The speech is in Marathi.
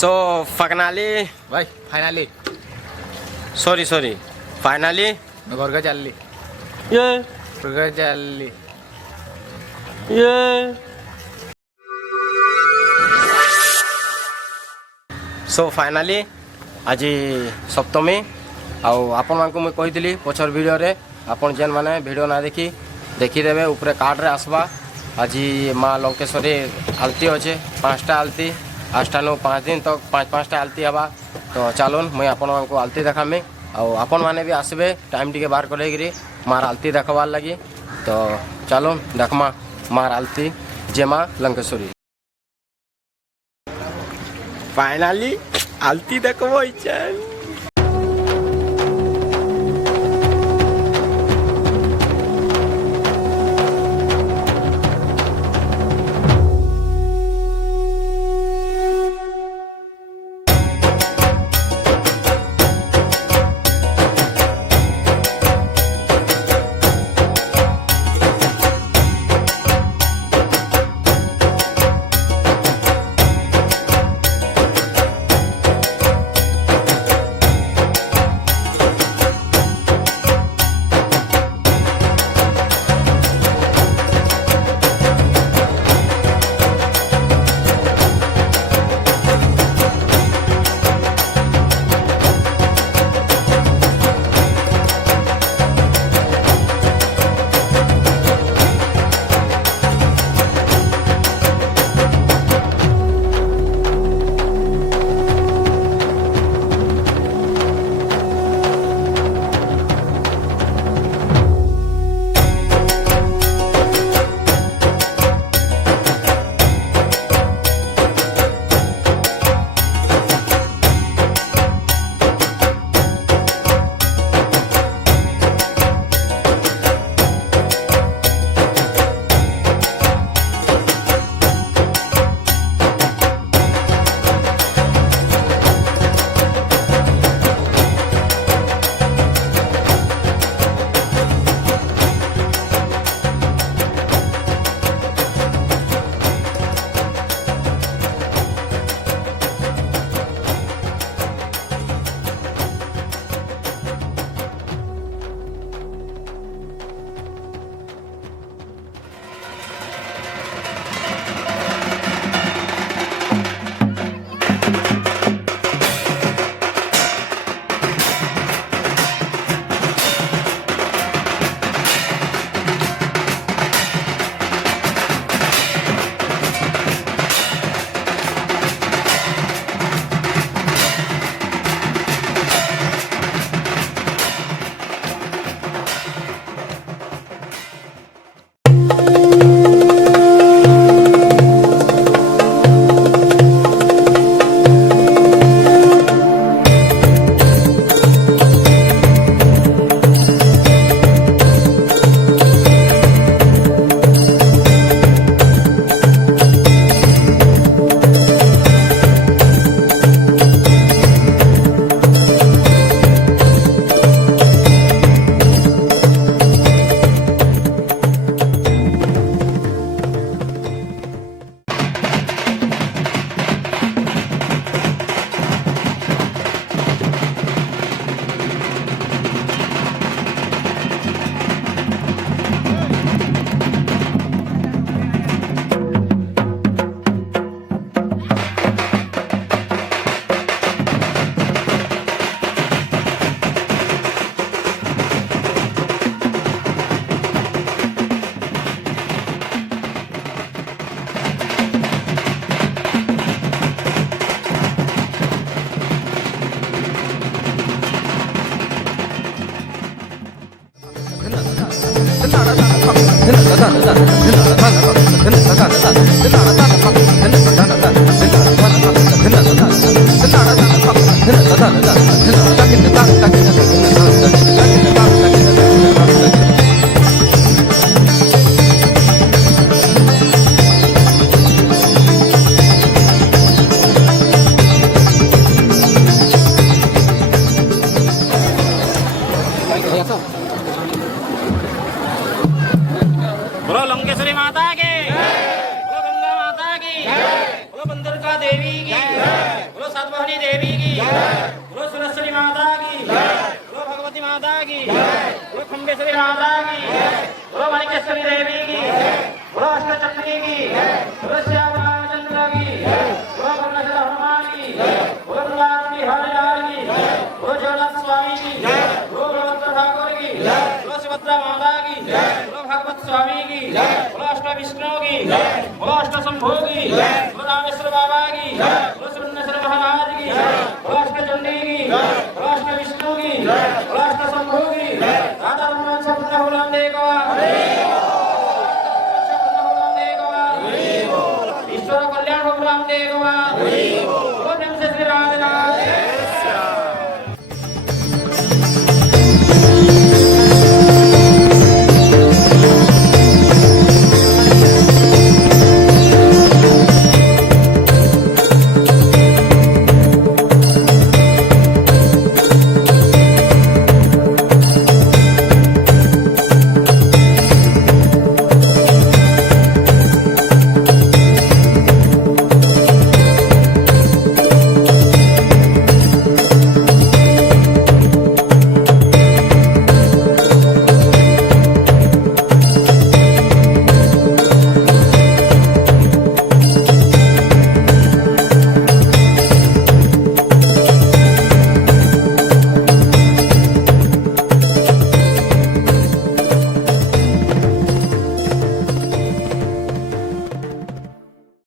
So finally, finally sorry, finally, मैं घर का चलली yeah. घर का चलली सो फाइनाली आज सप्तमी आपण मानक मुझे कही पचर भिडियो रे आपण जेन माने भिडियो ना देखीदेवे ऊपर कार्ड रे आसबा आज माँ लंकेश्वरी आलती अच्छे 5टा आलती आजठानु 5 दिन तक 5-5टा आलती हवा तो चलून मुझे आपण मानक आलती देखामी आपण माने भी आसबे टाइम टिके बाहर कर मार आलती देखबार लगी तो चलून देखमा मार आलती जे माँ लंकेश्वरी फाइनली आलती देखबो इच्छा बोलो लंकेश्वरी माता के दुर्गा देवी की बोलो सतमोहिनी देवी की बोलो सरस्वती माता की बोलो भगवती माता की बोलो खंडेश्वरी माता की बोलो माणिकेश्वरी देवी की बोलो अष्टचक्री की बोलो श्यामचंद्र की बोलो करुणेश्वर हनुमान की बोलो दुर्गावती हरिलाल की बोलो जगन्नाथ स्वामी की बोलो बलभद्र ठाकुर की बोलो सुभद्रा माता की बोलो भागवत स्वामी की बोलो अष्ट विष्णु की बोलो अष्ट शंभु की बोलो रामेश्वर बाबा की बोलो सुब्रह्मण्येश्वर महाराज की बोलो अष्ट चंडी की बोलो अष्ट विष्णु की बोलो